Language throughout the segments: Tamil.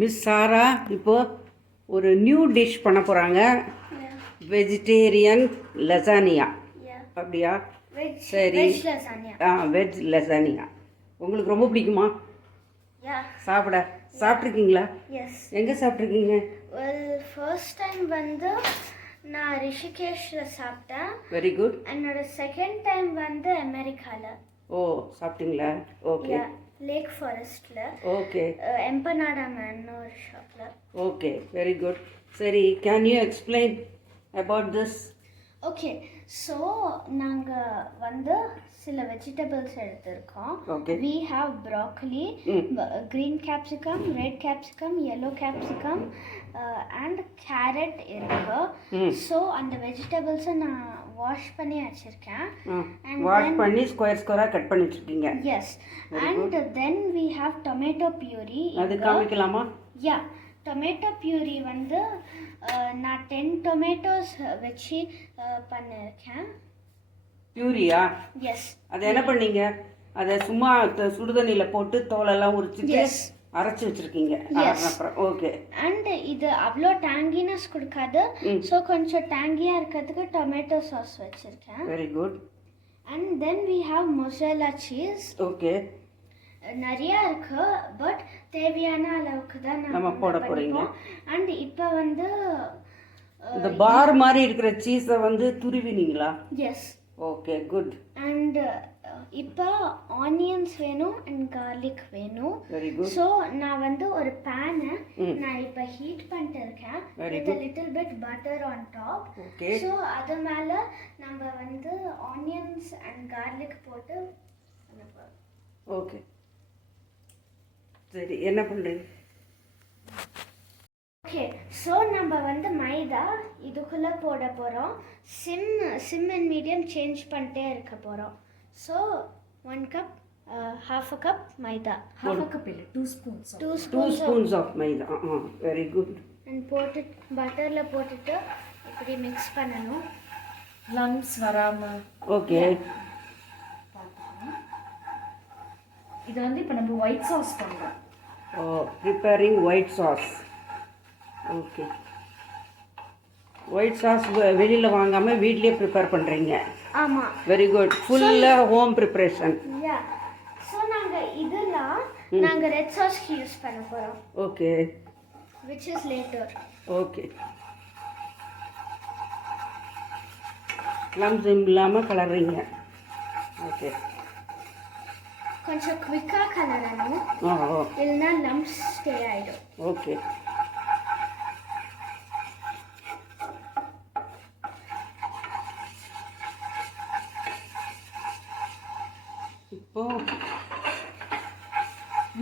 மிஸ் சாரா இப்போ ஒரு நியூ டிஷ் பண்ண போகிறாங்க. Vegetarian lasagne. அப்படியா? சரி. வெஜ் லசானியா உங்களுக்கு ரொம்ப பிடிக்குமா? சாப்பிட்ருக்கீங்களா? எங்கே சாப்பிட்ருக்கீங்க? ஃபர்ஸ்ட் டைம் வந்து நான் ரிஷிகேஷில் சாப்பிட்டேன். Very good. என்னோட செகண்ட் டைம் வந்து அமெரிக்காவில். ஓ, சாப்பிட்டீங்களா? ஓகே. லேக் ஃபாரஸ்ட்டில். ஓகே. எம்பனாடா மேன் ஒரு ஷாப்பில். Okay, very good. சரி, can you explain about this? Okay, so நாங்கள் வந்து சில வெஜிடபிள்ஸ் எடுத்திருக்கோம். We have broccoli, green capsicum, red capsicum, yellow capsicum and carrot இருக்கு. ஸோ அந்த வெஜிடபிள்ஸை நான் வாஷ் பண்ணி வச்சுருக்கேன். வாஷ் பண்ணி ஸ்கொயர் ஸ்கொயராக கட் பண்ணி வச்சுருக்கீங்க. Yes. And then we have tomato puree. அது காமிக்கலாமா? யா, டொமேட்டோ பியூரி வந்து நான் 10 டொமேட்டோஸ் வச்சு பண்ணியிருக்கேன். பியூரியா? எஸ். அதை என்ன பண்ணீங்க? அதை சும்மா சுடுதண்ணியில் போட்டு தோலெல்லாம் உரிச்சிட்டு அரைச்சி வச்சுருக்கீங்க. ஓகே. அண்ட் இது அவ்வளோ டேங்கினஸ் கொடுக்காது. ஸோ கொஞ்சம் டேங்கியாக இருக்கிறதுக்கு டொமேட்டோ சாஸ் வச்சுருக்கேன். Very good. And then we have mozzarella cheese. Okay. நிறையா இருக்கு, பட் தேவையான அளவுக்கு தான் நம்ம போட போறீங்க. அண்ட் இப்போ வந்து இந்த பார் மாதிரி இருக்கிற சீஸை வந்து துருவினீங்களா? எஸ். Okay, good. அண்ட் இப்போ ஆனியன்ஸ் வேணும் அண்ட் கார்லிக் வேணும். Very good. ஸோ நான் வந்து ஒரு பேனை நான் இப்போ ஹீட் பண்ணிட்டு இருக்கேன். With little bit butter on top. Okay. So அது மேலே நம்ம வந்து ஆனியன்ஸ் அண்ட் கார்லிக் போட்டு. ஓகே, சரி, என்ன பண்ணுறீங்க? ஓகே, ஸோ நம்ம வந்து மைதா இதுக்குள்ளே போட போகிறோம். சிம் அண்ட் மீடியம் சேஞ்ச் பண்ணிட்டே இருக்க போகிறோம். So 1 cup, half a cup maida. half a cup இல்லை, 2 spoons. 2 spoons of maida. Very good. And போட்டு பட்டரில் போட்டுட்டு இப்படி மிக்ஸ் பண்ணணும், லம்ஸ் வராமல். ஓகே. இது வந்து இப்போ நம்ம ஒயிட் சாஸ் பண்ணுறோம். Preparing white sauce. Okay. White sauce வெளியில் வாங்காமல் வீட்லேயே ப்ரிப்பேர் பண்ணுறீங்க. ஆமாம். Very good. ஃபுல்லாக ஹோம் ப்ரிப்பரேஷன். யா. ஸோ நாங்கள் ரெட் சாஸ் யூஸ் பண்ண போகிறோம். Okay. Which is later. Okay. Lumps இல்லாமல் கலர்றீங்க. ஓகே. கொஞ்சம் குவிக்காக கலரணும், இல்லைன்னா லம்ஸ் ஸ்டே ஆகிடும். ஓகே. இப்போ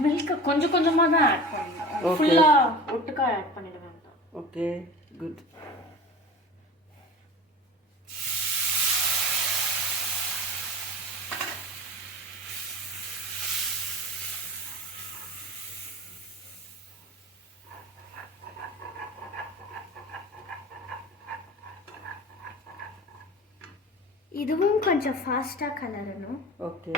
மில்க் கொஞ்சம் கொஞ்சமாக தான் ஆட் பண்ணணும், ஃபுல்லாக ஒட்டுக்கா ஆட் பண்ணிட வேண்டாம். Okay, good. இதுவும் கொஞ்சம் ஃபாஸ்ட்டாக கலரணும். ஓகே.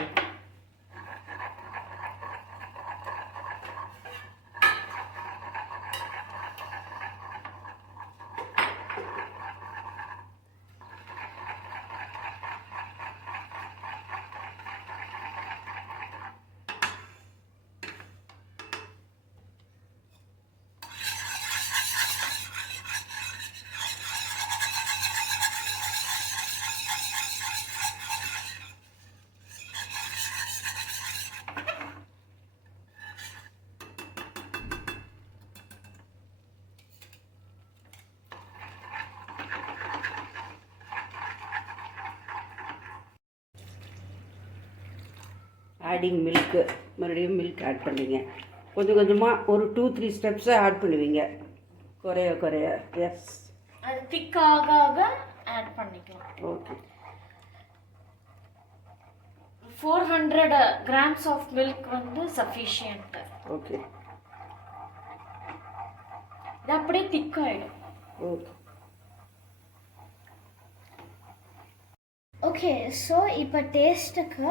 ஆடிங் மில்க்கு, மறுபடியும் மில்க் ஆட் பண்ணுவீங்க. கொஞ்சம் கொஞ்சமாக ஒரு 2-3 ஸ்டெப்ஸை ஆட் பண்ணுவீங்க, குறைய. எஸ். அது திக்காக ஆட் பண்ணிக்கலாம். ஓகே. 400 grams ஆஃப் மில்க் வந்து சஃபிஷியன்ட். ஓகே. இது அப்படியே திக்காயிடும். ஓகே. ஓகே, ஸோ இப்போ டேஸ்ட்டுக்கு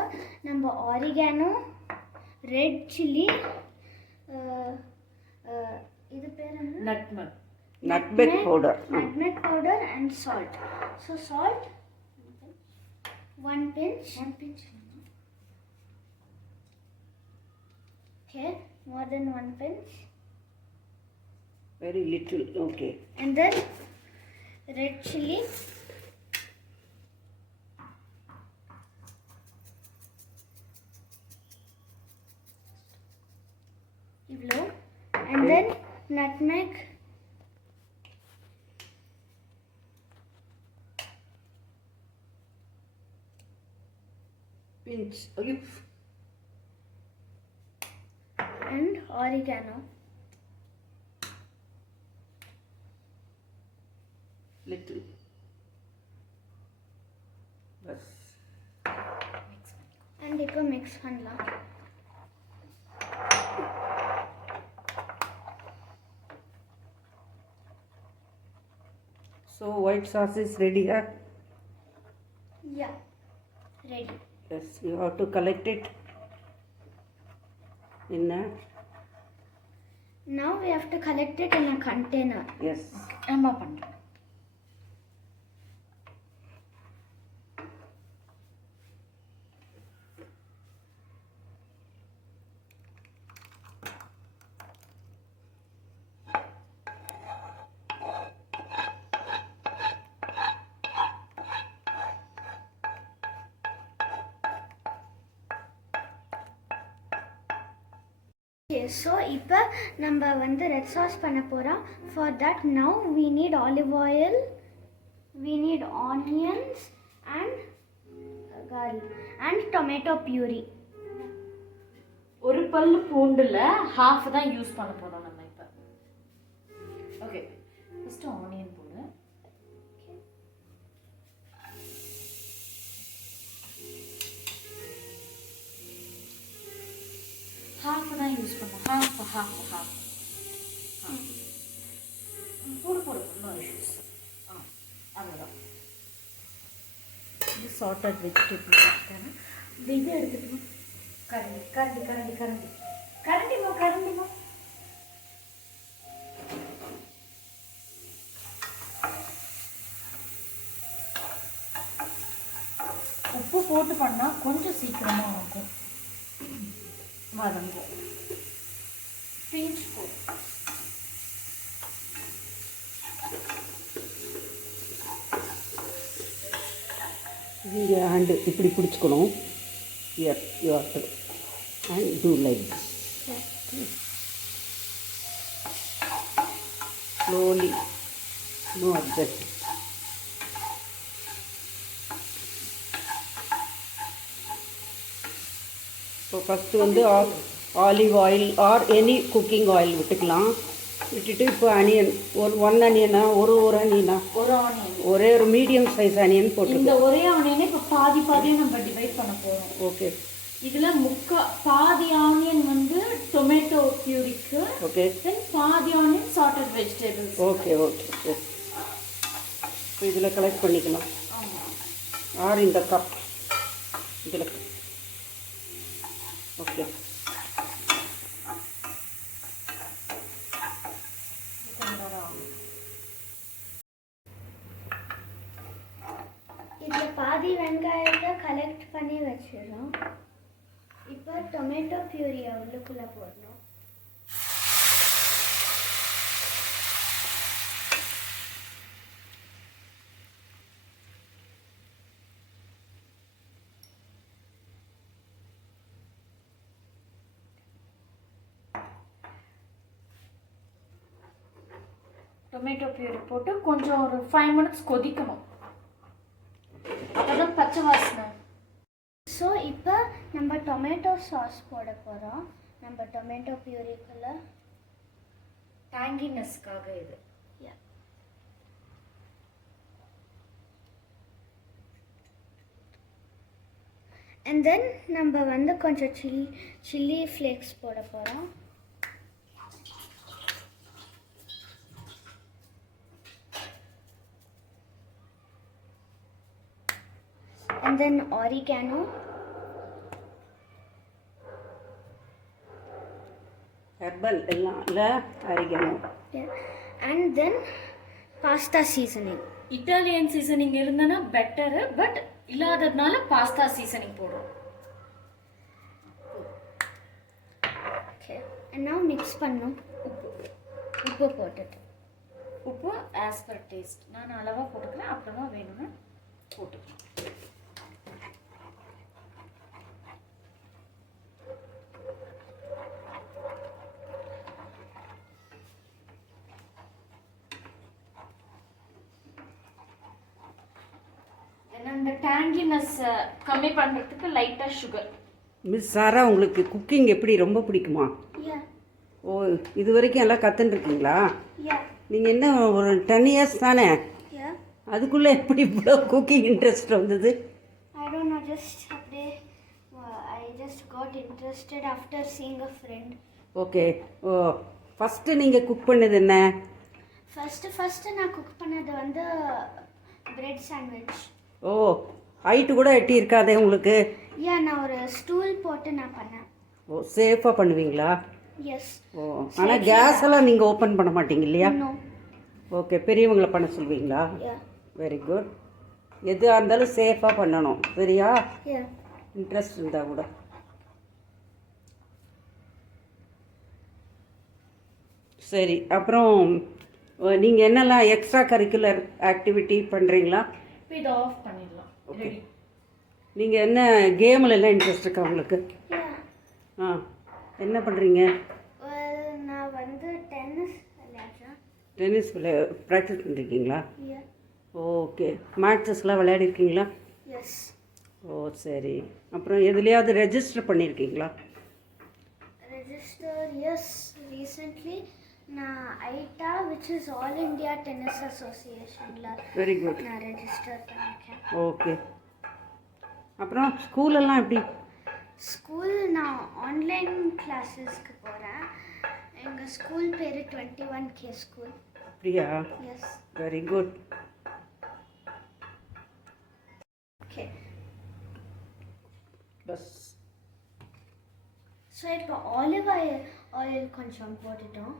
நம்ம oregano, red chilli, nutmeg. nutmeg powder. Nutmeg powder and salt. So salt, 1 pinch. 1 pinch. Okay, more than 1 pinch. Very little. Okay. And then red chili. Below. And then nutmeg. Pinch. You. And oregano. Little. Bas. And இப்போ mix பண்ணலாம். So white sauce is ready, huh? Yeah, ready. Yes, you have to collect it in a, Now we have to collect it in a container. yes. அம்மா பண்ணுறேன். Okay, so இப்போ நம்ம வந்து ரெட் சாஸ் பண்ண போகிறோம். For that now we need olive oil, we need onions and garlic and tomato puree. ஒரு பல்லு பூண்டுல ஹாஃப் தான் யூஸ் பண்ண போறோம் நம்ம இப்ப. ஓகே, ஃபர்ஸ்ட் ஆனியன் போடு. ஹாஃப் தான் யூஸ் பண்ணோம். ஹாஃப். போடு நோ இஷ்யூஸ். அவ்வளோதான். இது சார்ட்டட் வெஜிடபிள் தானே. இது எடுத்துக்கணும். கரண்டிமா. உப்பு போட்டு பண்ணா கொஞ்சம் சீக்கிரமா ஆகும். வதங்கும். பீன்ஸ் போடு. இங்கே ஹேண்டு இப்படி பிடிச்சிக்கணும். Here you have to and do like this. Slowly. No upset. இப்போ ஃபஸ்ட்டு வந்து olive oil or any cooking oil விட்டுக்கலாம். விட்டுட்டு இப்போ அனியன் ஒன் அனியனா ஒரு அனியனா ஒரு ஆனியன், ஒரே ஒரு மீடியம் சைஸ் அனியன் இந்த போட்டுருக்கோம். ஒரே ஆனியனை இப்போ பாதியா நம்ம டிவைட் பண்ண போறோம். ஓகே. இதுல பாதி ஆனியன் வந்து டொமேட்டோ பியூரிக்கு, ஓகே. தென் பாதி ஆனியன் சார்ட்டட் வெஜிடபிள்ஸ். ஓகே. இப்போ இதில் கலெக்ட் பண்ணிக்கலாம். ஆமா. ஆர் இந்த கப் இதில். ஓகே. இதில் பாதி வெங்காயத்தை கலெக்ட் பண்ணி வச்சிடறோம். இப்போ டொமேட்டோ பியூரியை உள்ளுக்குள்ளே போடணும். டொமேட்டோ பியூரி போட்டு கொஞ்சம் ஒரு 5 minutes கொதிக்கணும். அப்பதான் பச்சை வாசனை. ஸோ இப்போ நம்ம டொமேட்டோ சாஸ் போட போகிறோம். நம்ம டொமேட்டோ பியூரிக்குள்ளே டேங்கினஸ்க்காக இது. அண்ட் தென் நம்ம வந்து கொஞ்சம் சில்லி ஃப்ளேக்ஸ் போட போகிறோம். And then oregano. ஹெர்பல் எல்லாம் இல்லை அரிக்கணும். And then pasta seasoning. Italian seasoning இருந்தனா பெட்டரு, பட் இல்லாததுனால பாஸ்தா சீசனிங் போடுறோம். Okay. And now mix பண்ணோம். உப்பு போட்டுட்டு. உப்பு ஆஸ் பர் டேஸ்ட். நான் அளவாக போட்டுக்கிறேன், அப்புறமா வேணும்னா போட்டுக்கலாம். அந்த டேங்கினஸ் கம்மி பண்ணுறதுக்கு லைட்டாக சுகர். மிஸ் சாரா, உங்களுக்கு குக்கிங் எப்படி ரொம்ப பிடிக்குமா? Yeah. ஓ, இது வரைக்கும் எல்லாம் கற்றுட்டுருக்கீங்களா? Yeah. நீங்கள் என்ன ஒரு 10 years தானே? Yeah. அதுக்குள்ளே எப்படி இவ்வளோ குக்கிங் இன்ட்ரெஸ்ட் வந்தது? I don't know, just அப்படியே I just got interested after seeing a friend. Okay. Oh, first நீங்கள் குக் பண்ணது என்ன? ஃபஸ்ட்டு நான் குக் பண்ணது வந்து பிரெட் சாண்ட்விச். ஓ, ஹைட்டு கூட எட்டி இருக்காதே உங்களுக்கு? நான் ஒரு ஸ்டூல் போட்டு நான் பண்ணேன். ஓ, சேஃபாக பண்ணுவீங்களா? எஸ். ஓ, ஆனால் கேஸ் எல்லாம் நீங்கள் ஓப்பன் பண்ண மாட்டீங்க இல்லையா? நோ. ஓகே, பெரியவங்களை பண்ண சொல்வீங்களா? Very good. எதுவாக இருந்தாலும் சேஃபாக பண்ணணும், சரியா? இன்ட்ரெஸ்ட் இருந்தால் கூட. சரி, அப்புறம் நீங்கள் என்னெல்லாம் எக்ஸ்ட்ரா கரிக்குலர் ஆக்டிவிட்டி பண்ணுறீங்களா? இதை ஆஃப் பண்ணிடலாம். ரெடி. நீங்கள் என்ன கேமில் எல்லாம் இன்ட்ரெஸ்ட் இருக்கா உங்களுக்கு? ஆ, என்ன பண்ணுறீங்க? நான் வந்து டென்னிஸ் விளையாடுறேன். டென்னிஸ் ப்ராக்டிஸ் பண்ணிருக்கீங்களா? ஓகே. மேட்சஸ்லாம் விளையாடிருக்கீங்களா? எஸ். ஓ, சரி. அப்புறம் எதுலையாவது ரெஜிஸ்டர் பண்ணியிருக்கீங்களா? Register, yes. ரீசெண்ட்லி நான் AITA, which is all India tennis அசோசியேஷனில் வெரி குட். நான் ரெஜிஸ்டர் பண்ணியிருக்கேன். ஓகே. அப்புறம் ஸ்கூலெல்லாம் எப்படி? ஸ்கூல் நான் ஆன்லைன் கிளாஸஸ்க்கு போகிறேன். எங்கள் ஸ்கூல் பேர் 21K ஸ்கூல். அப்படியா? எஸ். Very good. ஓகே. பஸ். ஸோ இப்போ ஆலிவ் ஆயில் கொஞ்சம் போட்டுட்டோம்.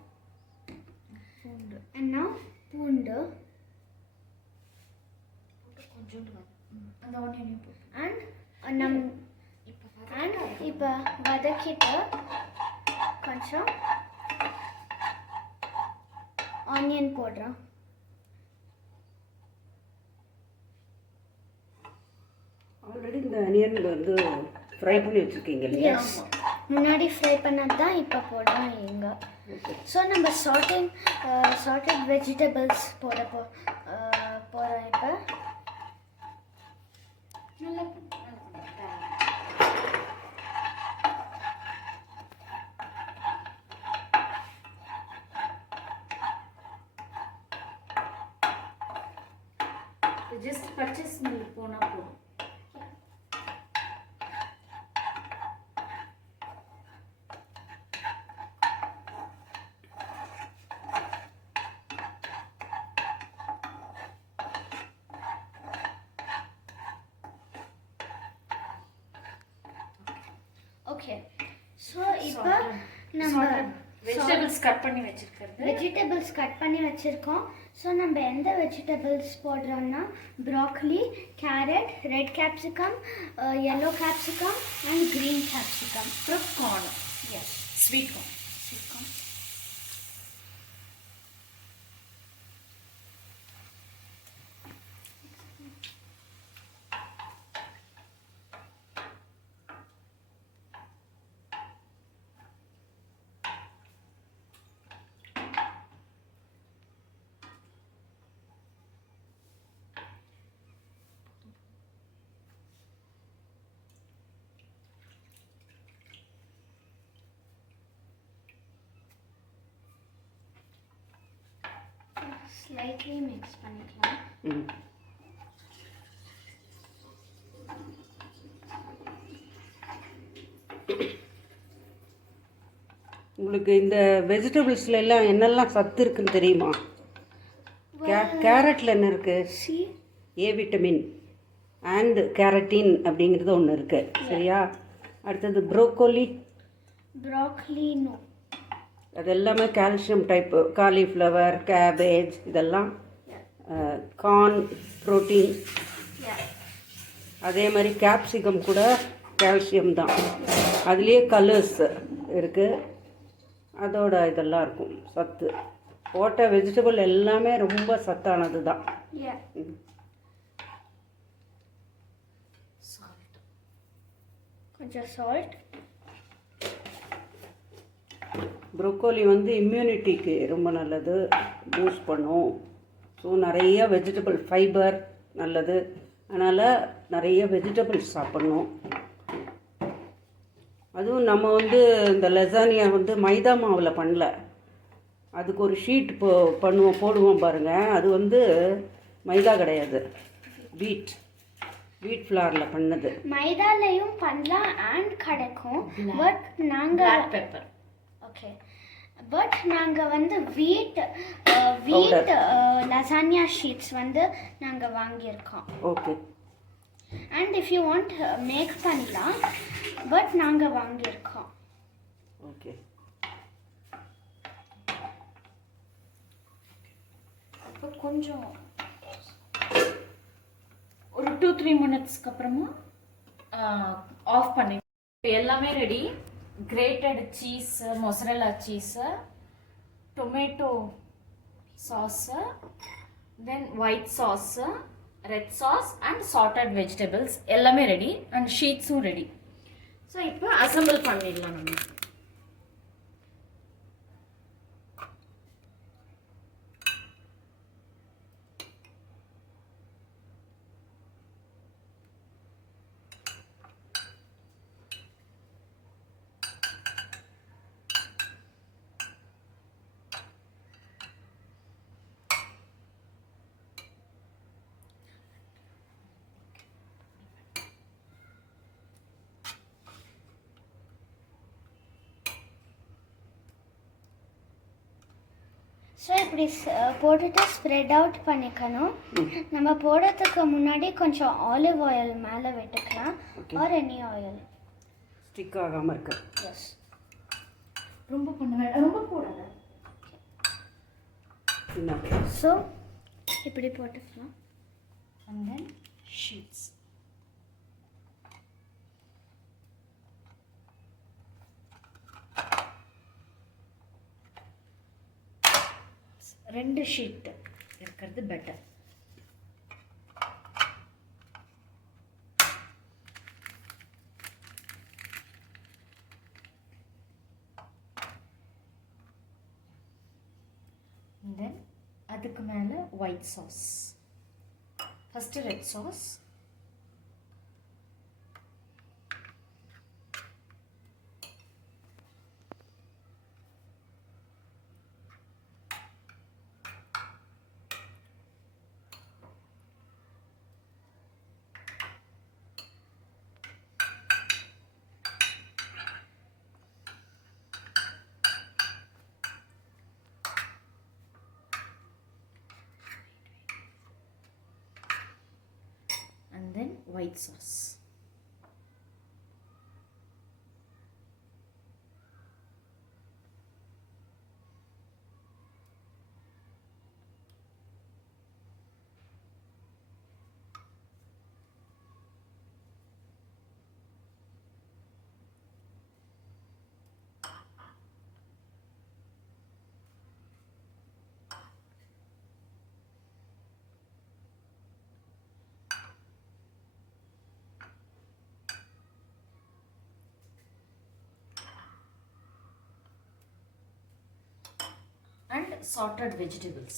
பூண்டு. அண்ட் now பூண்டு கொஞ்சோண்டு அந்த ஆனியனையும் போட்டு அண்ட் இப்போ வதக்கிட்டு கொஞ்சம் ஆனியன் போடுறோம். ஆல்ரெடி இந்த அனியன் வந்து ஃப்ரை பண்ணி வச்சுருக்கீங்க இல்லையா? எஸ். முன்னாடி ஃப்ரை பண்ணது தான் இப்போ போடுறோம் இங்கே. ஸோ நம்ம சார்ட்டட் வெஜிடபிள்ஸ் போட போகிறோம் இப்போ. நல்லா ஜஸ்ட் பச்சை ஸ்மெல் போனால் போதும். ஓகே. ஸோ இப்போ நம்ம வெஜிடபிள்ஸ் கட் பண்ணி வச்சுருக்கோம். ஸோ நம்ம எந்த வெஜிடபிள்ஸ் போடுறோம்னா broccoli, carrot, red capsicum, yellow capsicum and green capsicum. அப்புறம் corn. Yes, sweet corn. Slightly mix பண்ணிக்கலாம். உங்களுக்கு இந்த வெஜிடபிள்ஸ்ல எல்லாம் என்னெல்லாம் சத்து இருக்குன்னு தெரியுமா? கேரட்டில் என்ன இருக்குது? C, A vitamin and carotene அப்படிங்கிறது ஒன்று இருக்குது, சரியா? அடுத்தது ப்ரோக்கோலி. Broccoli no. அது எல்லாமே கால்சியம் டைப்பு. காலிஃப்ளவர், கேபேஜ் இதெல்லாம் கார்ன் ப்ரோட்டீன். Yeah. அதே மாதிரி கேப்சிகம் கூட கால்சியம் தான். அதுலேயே கலர்ஸ் இருக்குது, அதோட இதெல்லாம் இருக்கும் சத்து. போட்ட வெஜிடபிள் எல்லாமே ரொம்ப சத்தானது தான். Yeah. கொஞ்சம் சால்ட். ப்ரொக்கோலி வந்து இம்யூனிட்டிக்கு ரொம்ப நல்லது, பூஸ்ட் பண்ணும். ஸோ நிறைய வெஜிடபிள் ஃபைபர் நல்லது, அதனால் நிறைய வெஜிடபிள்ஸ் சாப்பிட்ணும். அதுவும் நம்ம வந்து இந்த லெசானியா வந்து மைதா மாவில் பண்ணல, அதுக்கு ஒரு ஷீட் போடுவோம் பாருங்கள். அது வந்து மைதா கிடையாது, வீட் ஃப்ளாரில் பண்ணது. மைதாலையும் பண்ணலாம் அண்ட் கிடைக்கும். பட் நாங்கள் பிளாக் பெப்பர். ஓகே, பட் நாங்கள் வந்து வீட் லசானியா ஷீட்ஸ் வந்து நாங்கள் வாங்கியிருக்கோம். Okay. And if you want make பண்ணலாம், பட் நாங்கள் வாங்கியிருக்கோம். ஓகே. இப்போ கொஞ்சம் ஒரு 2-3 மினிட்ஸ்க்கு அப்புறமா ஆஃப் பண்ணி எல்லாமே ready. Grated cheese, mozzarella cheese, tomato sauce, then white sauce, red sauce and sautéed vegetables எல்லாமே ரெடி அண்ட் ஷீட்ஸும் ரெடி. ஸோ இப்போ அசம்பிள் பண்ணிடலாம் நம்ம. ஸோ இப்படி போட்டுட்டு ஸ்ப்ரெட் அவுட் பண்ணிக்கணும். நம்ம போடுறதுக்கு முன்னாடி கொஞ்சம் ஆலிவ் ஆயில் மேலே விட்டுக்கலாம், ஆர் எனி ஆயில். ஸ்டிக் ஆகாமல் இருக்கு. எஸ். ரொம்ப பண்ண வேண்டாம், ரொம்ப போடாத. ஸோ இப்படி போட்டுக்கலாம். And then sheets. ரெண்டு ஷீட் இருக்கிறது பெட்டர். தென் அதுக்கு மேலே white sauce. First red sauce, and then white sauce. And sorted vegetables.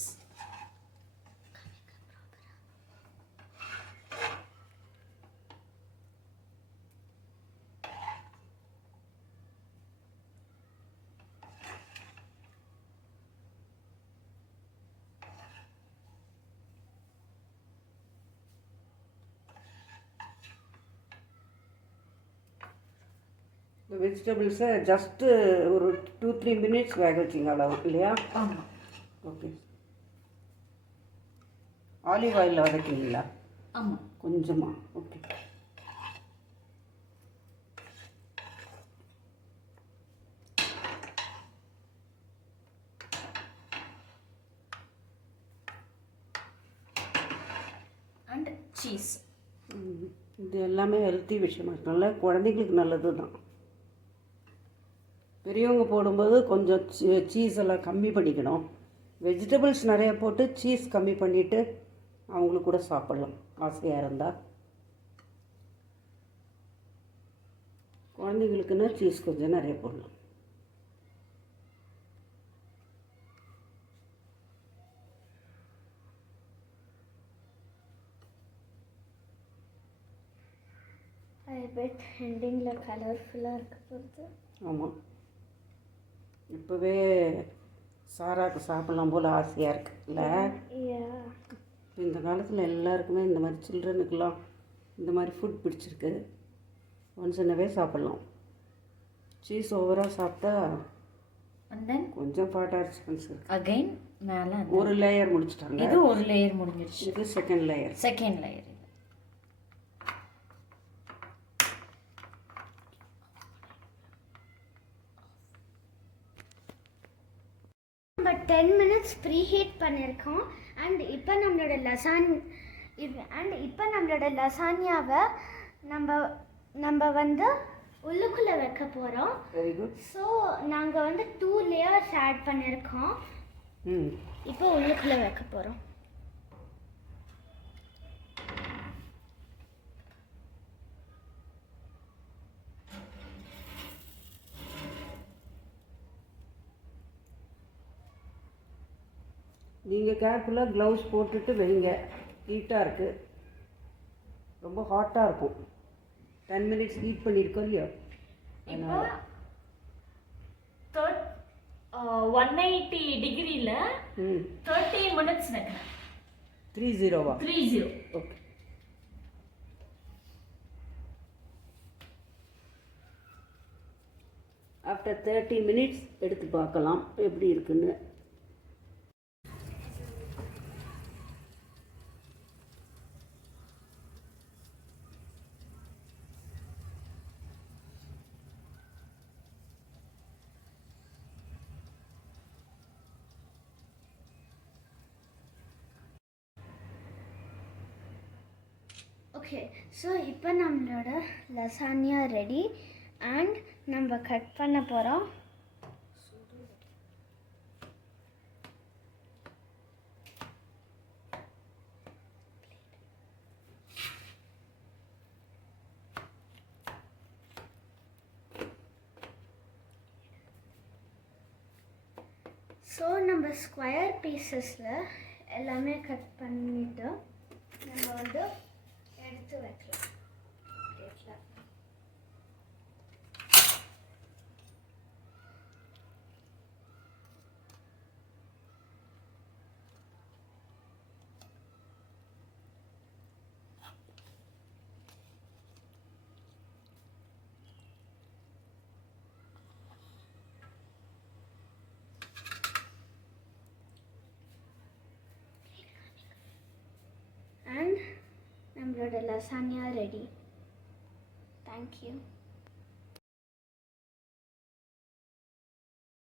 இந்த வெஜிடபிள்ஸை ஜஸ்ட்டு ஒரு 2-3 மினிட்ஸ் வேக வச்சிங்க அவ்வளோ இல்லையா? ஆமாம். ஓகே. ஆலிவ் ஆயிலில் வதக்கிங்களா? ஆமாம், கொஞ்சமாக. ஓகே. சீஸ். இது எல்லாமே ஹெல்த்தி விஷயமா இருக்கனால குழந்தைங்களுக்கு நல்லது தான். பெரியவங்க போடும்போது கொஞ்சம் சீஸ் எல்லாம் கம்மி பண்ணிக்கணும். வெஜிடபிள்ஸ் நிறையா போட்டு சீஸ் கம்மி பண்ணிவிட்டு அவங்களுக்கு கூட சாப்பிட்லாம் ஆசையாக இருந்தால். குழந்தைங்களுக்குன்னா சீஸ் கொஞ்சம் நிறைய போடலாம். ஐ பெட் எண்டிங்கில் கலர்ஃபுல்லாக இருக்க போகிறது. ஆமாம், இப்போவே சாராக்கு சாப்பிட்லாம் போல் ஆசையாக இருக்குல்ல. இந்த காலத்தில் எல்லாருக்குமே இந்த மாதிரி சில்ட்ரனுக்கெல்லாம் இந்த மாதிரி ஃபுட் பிடிச்சிருக்கு. ஒன்ஸ் என்னவே சாப்பிட்லாம். சீஸ் ஓவராக சாப்பிட்டா அண்ட் தென் கொஞ்சம் ஃபேட்டாக சான்ஸ் இருக்குது. அகைன் மேலே ஒரு லேயர் முடிச்சிட்டாங்க. இது ஒரு லேயர் முடிஞ்சிருச்சு. இது செகண்ட் லேயர். Second layer. நம்ம 10 minutes ப்ரீ ஹீட் பண்ணியிருக்கோம். அண்ட் இப்போ நம்மளோட லசானியாவை நம்ம வந்து உள்ளுக்குள்ளே வைக்க போகிறோம். Very good. ஸோ நாங்கள் வந்து 2 லேயர்ஸ் ஆட் பண்ணியிருக்கோம். இப்போ உள்ளுக்குள்ளே வைக்க போகிறோம். நீங்கள் கேர்ஃபுல்லாக க்ளவுஸ் போட்டுட்டு வைங்க. ஹீட்டாக இருக்குது, ரொம்ப ஹாட்டாக இருக்கும். 10 minutes ஹீட் பண்ணியிருக்கோம் இல்லையோ. இப்போ 180 டிகிரியில் 30 minutes வைக்கிறேன். 30வா? 30. ஓகே. ஆஃப்டர் 30 minutes எடுத்து பார்க்கலாம் எப்படி இருக்குன்னு. ஓகே, ஸோ இப்போ நம்மளோட லசானியா ரெடி. அண்ட் நம்ம கட் பண்ண போகிறோம். ஸோ நம்ம ஸ்கொயர் பீசஸில் எல்லாமே கட் பண்ணிவிட்டு நம்ம வந்து எடுத்து வைக்கலாம். And நம்மளோட லசானியா ரெடி. தேங்க்யூ.